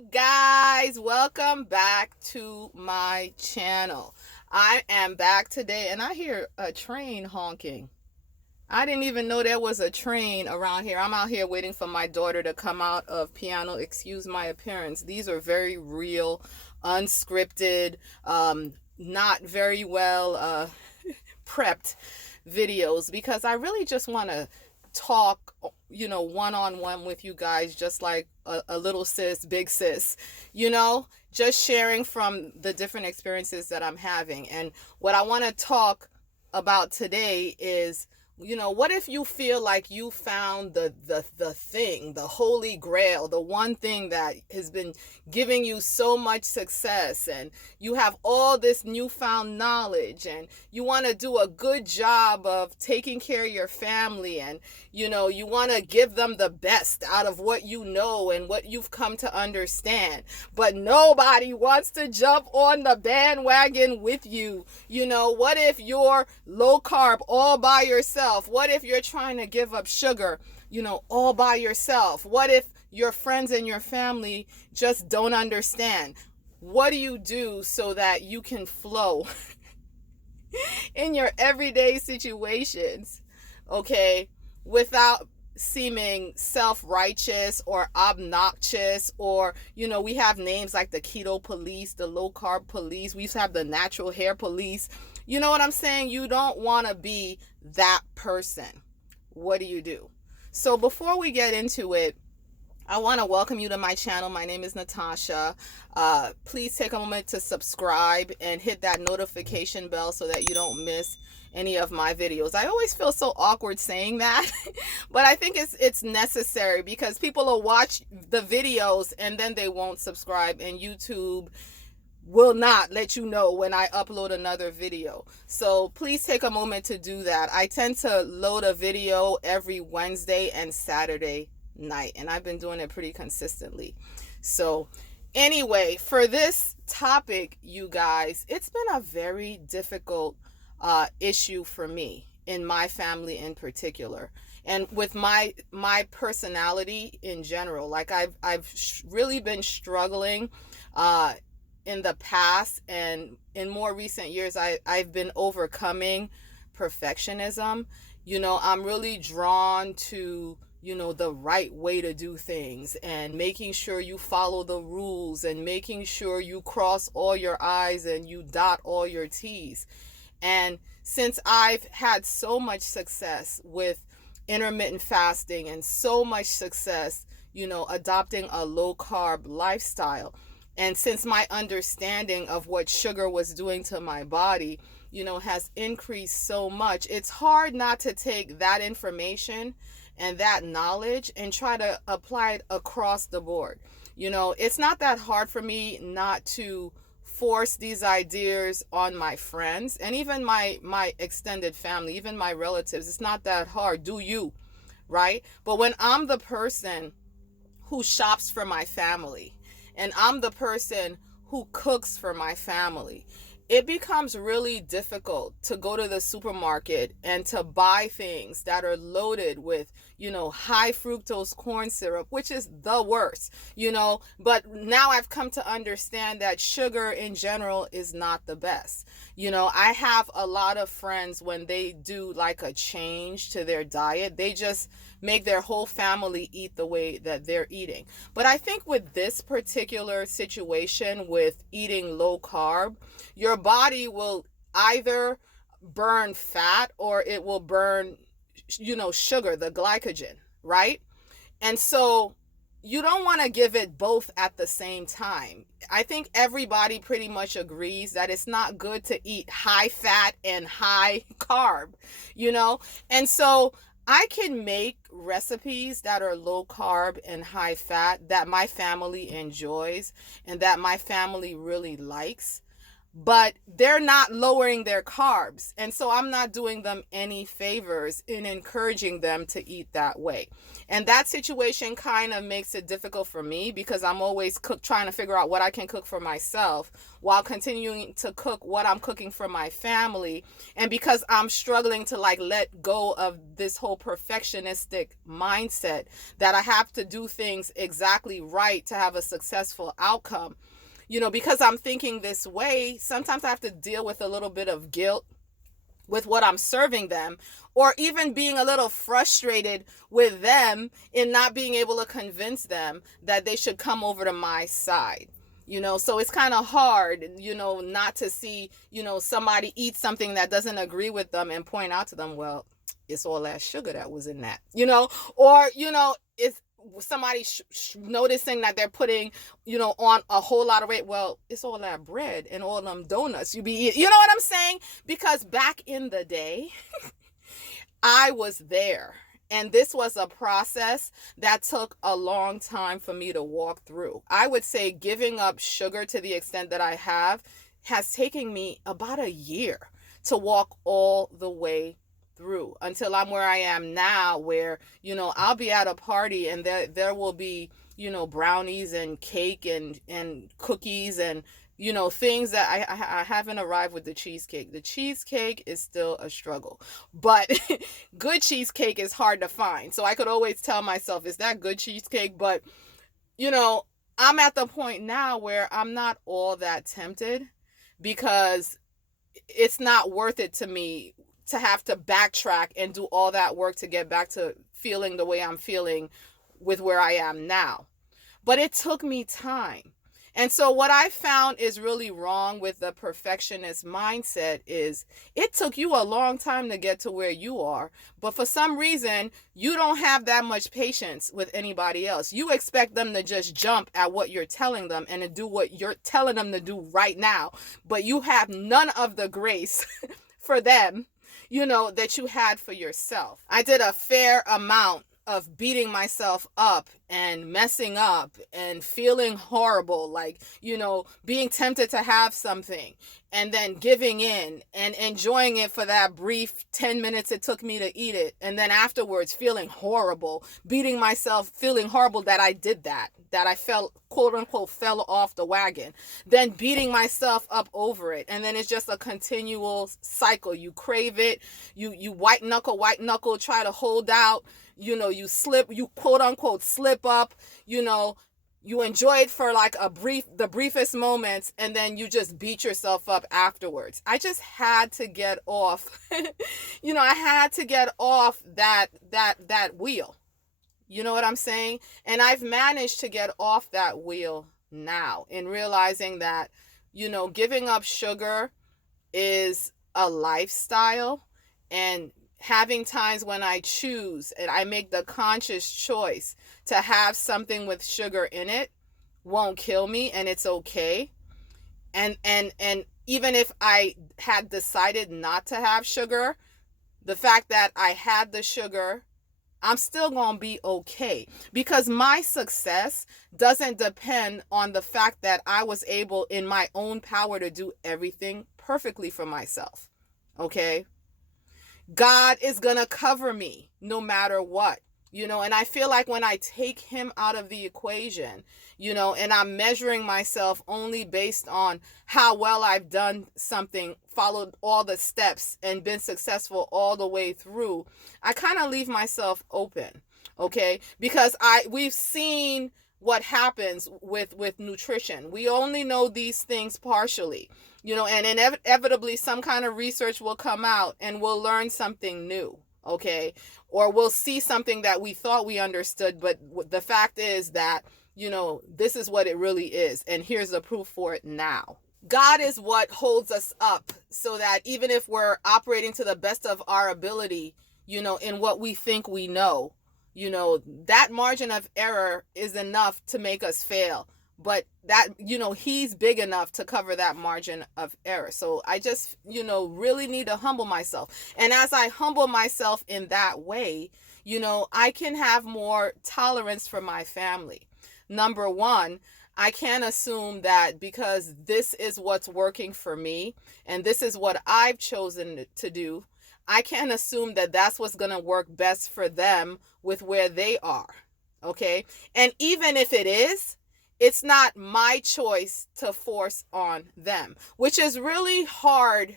you guys? Welcome back to my channel. I am back today and I hear a train honking. I didn't even know there was a train around here. I'm out here waiting for my daughter to come out of piano. Excuse my appearance. These are very real, unscripted, not very well prepped videos because I really just want to talk, one on one with you guys, just like a little sis, big sis, just sharing from the different experiences that I'm having. And what I want to talk about today is, what if you feel like you found the thing, the holy grail, the one thing that has been giving you so much success, and you have all this newfound knowledge, and you want to do a good job of taking care of your family, and you want to give them the best out of what you know and what you've come to understand, but nobody wants to jump on the bandwagon with you. What if you're low carb all by yourself? What if you're trying to give up sugar, all by yourself? What if your friends and your family just don't understand? What do you do so that you can flow in your everyday situations, okay, without seeming self-righteous or obnoxious? Or we have names like the keto police, the low carb police. We used to have the natural hair police. You know what I'm saying? You don't want to be that person. What do you do? So before we get into it, I want to welcome you to my channel. My name is Natasha. Please take a moment to subscribe and hit that notification bell so that you don't miss any of my videos. I always feel so awkward saying that, but I think it's necessary because people will watch the videos and then they won't subscribe, and YouTube will not let you know when I upload another video. So please take a moment to do that. I tend to load a video every Wednesday and Saturday night, and I've been doing it pretty consistently. So anyway, for this topic, you guys, it's been a very difficult issue for me, in my family in particular, and with my personality in general. Like I've really been struggling in the past, and in more recent years I've been overcoming perfectionism. I'm really drawn to the right way to do things, and making sure you follow the rules, and making sure you cross all your I's and you dot all your T's. And since I've had so much success with intermittent fasting, and so much success, adopting a low carb lifestyle, and since my understanding of what sugar was doing to my body, has increased so much, it's hard not to take that information and that knowledge and try to apply it across the board. It's not that hard for me not to force these ideas on my friends and even my extended family, even my relatives. It's not that hard. Do you, right? But when I'm the person who shops for my family, and I'm the person who cooks for my family, it becomes really difficult to go to the supermarket and to buy things that are loaded with, high fructose corn syrup, which is the worst, but now I've come to understand that sugar in general is not the best. I have a lot of friends, when they do like a change to their diet, they just make their whole family eat the way that they're eating. But I think with this particular situation with eating low carb, your body will either burn fat or it will burn, sugar, the glycogen, right? And so you don't want to give it both at the same time. I think everybody pretty much agrees that it's not good to eat high fat and high carb, and so I can make recipes that are low carb and high fat that my family enjoys and that my family really likes. but they're not lowering their carbs. And so I'm not doing them any favors in encouraging them to eat that way. And that situation kind of makes it difficult for me because I'm always trying to figure out what I can cook for myself while continuing to cook what I'm cooking for my family. And because I'm struggling to like let go of this whole perfectionistic mindset that I have to do things exactly right to have a successful outcome. Because I'm thinking this way, sometimes I have to deal with a little bit of guilt with what I'm serving them, or even being a little frustrated with them in not being able to convince them that they should come over to my side. So it's kind of hard, not to see, somebody eat something that doesn't agree with them and point out to them, well, it's all that sugar that was in that, or, it's somebody noticing that they're putting, on a whole lot of weight. Well, it's all that bread and all them donuts you be eating. You know what I'm saying? Because back in the day, I was there. And this was a process that took a long time for me to walk through. I would say giving up sugar to the extent that I have has taken me about a year to walk all the way through until I'm where I am now, where, I'll be at a party and there will be, brownies and cake and cookies and, things that I haven't arrived with the cheesecake. The cheesecake is still a struggle, but good cheesecake is hard to find. So I could always tell myself, is that good cheesecake? But, I'm at the point now where I'm not all that tempted because it's not worth it to me to have to backtrack and do all that work to get back to feeling the way I'm feeling with where I am now. But it took me time. And so what I found is really wrong with the perfectionist mindset is it took you a long time to get to where you are, but for some reason, you don't have that much patience with anybody else. You expect them to just jump at what you're telling them and to do what you're telling them to do right now, but you have none of the grace for them, that you had for yourself. I did a fair amount of beating myself up and messing up and feeling horrible, like, being tempted to have something and then giving in and enjoying it for that brief 10 minutes it took me to eat it. And then afterwards feeling horrible, beating myself, feeling horrible that I did that I fell, quote unquote, fell off the wagon, then beating myself up over it. And then it's just a continual cycle. You crave it, you white knuckle, try to hold out, you slip, you quote unquote slip up, you enjoy it for like the briefest moments, and then you just beat yourself up afterwards. I just had to get off, I had to get off that wheel. You know what I'm saying? And I've managed to get off that wheel now in realizing that, giving up sugar is a lifestyle, and having times when I choose and I make the conscious choice to have something with sugar in it won't kill me, and it's okay. And even if I had decided not to have sugar, the fact that I had the sugar, I'm still going to be okay, because my success doesn't depend on the fact that I was able in my own power to do everything perfectly for myself. Okay? God is going to cover me no matter what, and I feel like when I take him out of the equation, and I'm measuring myself only based on how well I've done something, followed all the steps and been successful all the way through, I kind of leave myself open. Okay? Because we've seen what happens with nutrition. We only know these things partially. And inevitably some kind of research will come out and we'll learn something new, okay? Or we'll see something that we thought we understood, but the fact is that, this is what it really is, and here's the proof for it now. God is what holds us up so that even if we're operating to the best of our ability, in what we think we know, that margin of error is enough to make us fail. But that, he's big enough to cover that margin of error. So I just, really need to humble myself. And as I humble myself in that way, I can have more tolerance for my family. Number one, I can't assume that because this is what's working for me and this is what I've chosen to do. I can't assume that that's what's going to work best for them with where they are. Okay? And even if it is, it's not my choice to force on them, which is really hard.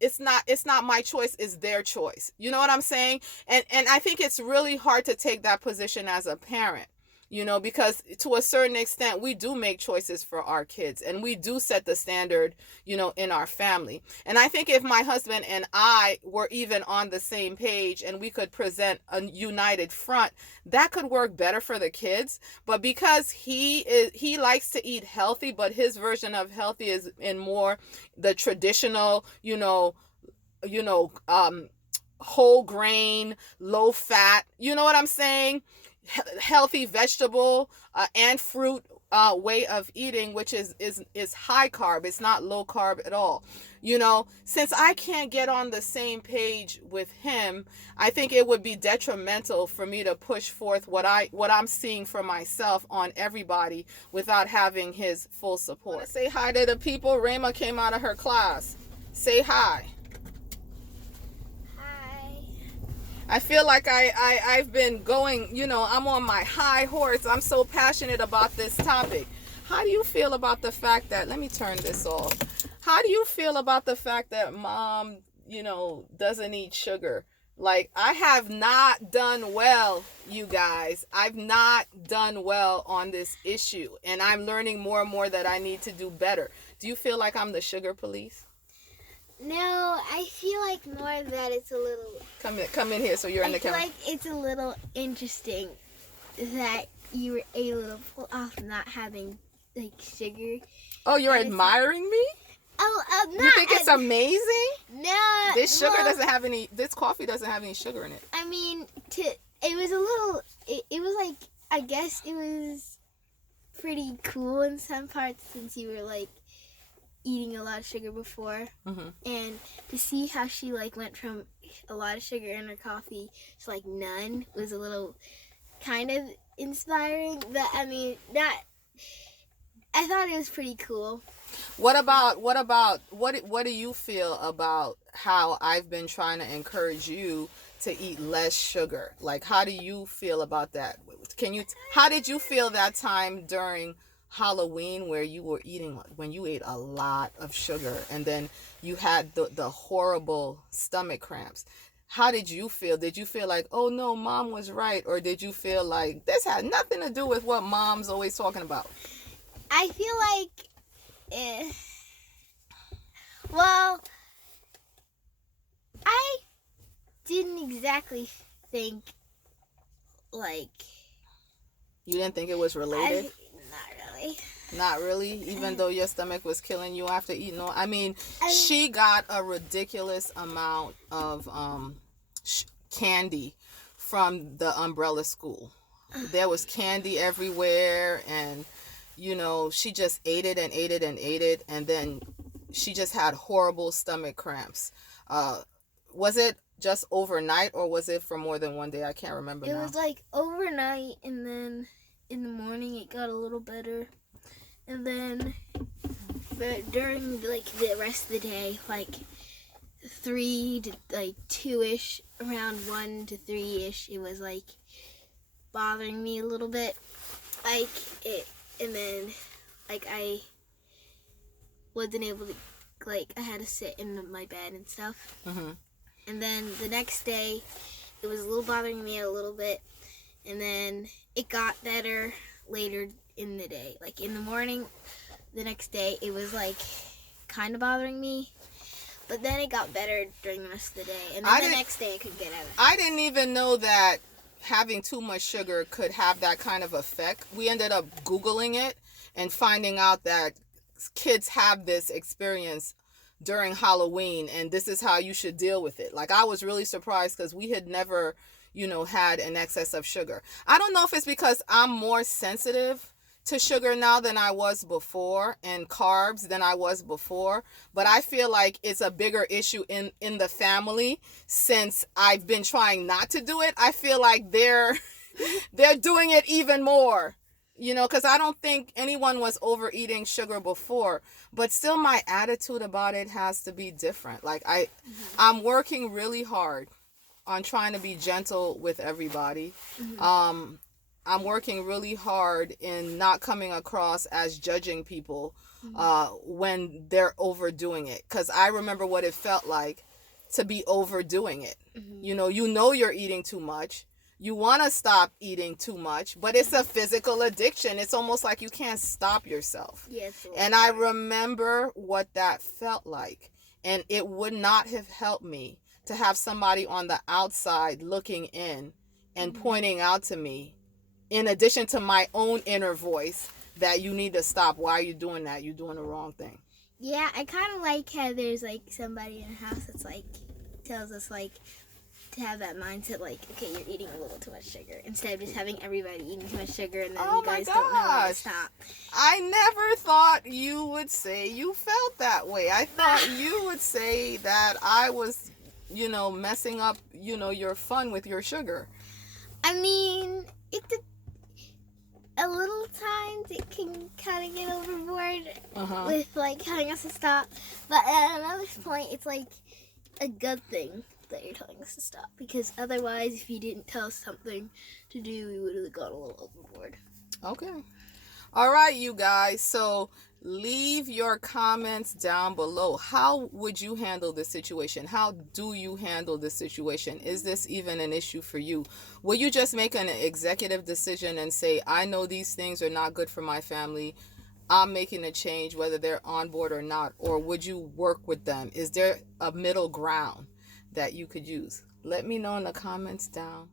It's not my choice, it's their choice. You know what I'm saying? And I think it's really hard to take that position as a parent. Because to a certain extent, we do make choices for our kids and we do set the standard, in our family. And I think if my husband and I were even on the same page and we could present a united front, that could work better for the kids. But because he likes to eat healthy, but his version of healthy is in more the traditional, whole grain, low fat, you know what I'm saying? Healthy vegetable and fruit way of eating, which is high carb. It's not low carb at all. Since I can't get on the same page with him, I think it would be detrimental for me to push forth what I'm seeing for myself on everybody without having his full support. Say hi to the people. Rayma came out of her class. Say hi. I feel like I've been going, I'm on my high horse. I'm so passionate about this topic. How do you feel about the fact that, let me turn this off. How do you feel about the fact that mom, doesn't eat sugar? Like, I have not done well, you guys. I've not done well on this issue. And I'm learning more and more that I need to do better. Do you feel like I'm the sugar police? No, I feel like more that it's a little... Come in here so you're in the camera. I feel like it's a little interesting that you were able to pull off not having, sugar. Oh, you're admiring me? Oh, you think it's amazing? No. This coffee doesn't have any sugar in it. I mean, it was a little... It was like, I guess it was pretty cool in some parts since you were, eating a lot of sugar before, and to see how she went from a lot of sugar in her coffee to none was a little kind of inspiring. But I thought it was pretty cool. What do you feel about how I've been trying to encourage you to eat less sugar? How do you feel about that? How did you feel that time during Halloween where you were when you ate a lot of sugar and then you had the horrible stomach cramps? How did you feel? Did you feel like, oh no, mom was right? Or did you feel like this had nothing to do with what mom's always talking about? I feel like, well, I didn't exactly think You didn't think it was related? Not really, even though your stomach was killing you after eating all. She got a ridiculous amount of candy from the umbrella school. There was candy everywhere, and she just ate it and ate it and ate it, and then she just had horrible stomach cramps. Was it just overnight, or was it for more than one day? I can't remember now. It was overnight, and then in the morning it got a little better. And then during the rest of the day, 3 to 2-ish, around 1 to 3-ish, it was bothering me a little bit. And then I wasn't able to, I had to sit in my bed and stuff. And then the next day, it was a little bothering me a little bit. And then it got better later in the day. In the morning, the next day, it was kind of bothering me. But then it got better during the rest of the day. And then the next day, I could get out of it. I didn't even know that having too much sugar could have that kind of effect. We ended up Googling it and finding out that kids have this experience during Halloween, and this is how you should deal with it. I was really surprised because we had never, had an excess of sugar. I don't know if it's because I'm more sensitive to sugar now than I was before, and carbs than I was before, but I feel like it's a bigger issue in the family since I've been trying not to do it. I feel like they're doing it even more. You know, because I don't think anyone was overeating sugar before, but still my attitude about it has to be different. Like I'm working really hard on trying to be gentle with everybody. I'm working really hard in not coming across as judging people when they're overdoing it. Because I remember what it felt like to be overdoing it. You know you're eating too much. You want to stop eating too much, but it's a physical addiction. It's almost like you can't stop yourself. Yes. And I remember what that felt like. And it would not have helped me to have somebody on the outside looking in and pointing out to me, in addition to my own inner voice, that you need to stop. Why are you doing that? You're doing the wrong thing. Yeah, I kind of like how there's like somebody in the house that's like tells us like to have that mindset, like, okay, you're eating a little too much sugar, instead of just having everybody eating too much sugar and then you guys don't know how to stop. I never thought you would say you felt that way. I thought you would say that I was, messing up, your fun with your sugar. I mean, a little times it can kind of get overboard with like telling us to stop, but at another point it's like a good thing that you're telling us to stop, because otherwise if you didn't tell us something to do, we would have gone a little overboard. Okay. All right, you guys. So leave your comments down below. How would you handle this situation? How do you handle this situation? Is this even an issue for you? Will you just make an executive decision and say, I know these things are not good for my family, I'm making a change, whether they're on board or not? Or would you work with them? Is there a middle ground that you could use? Let me know in the comments down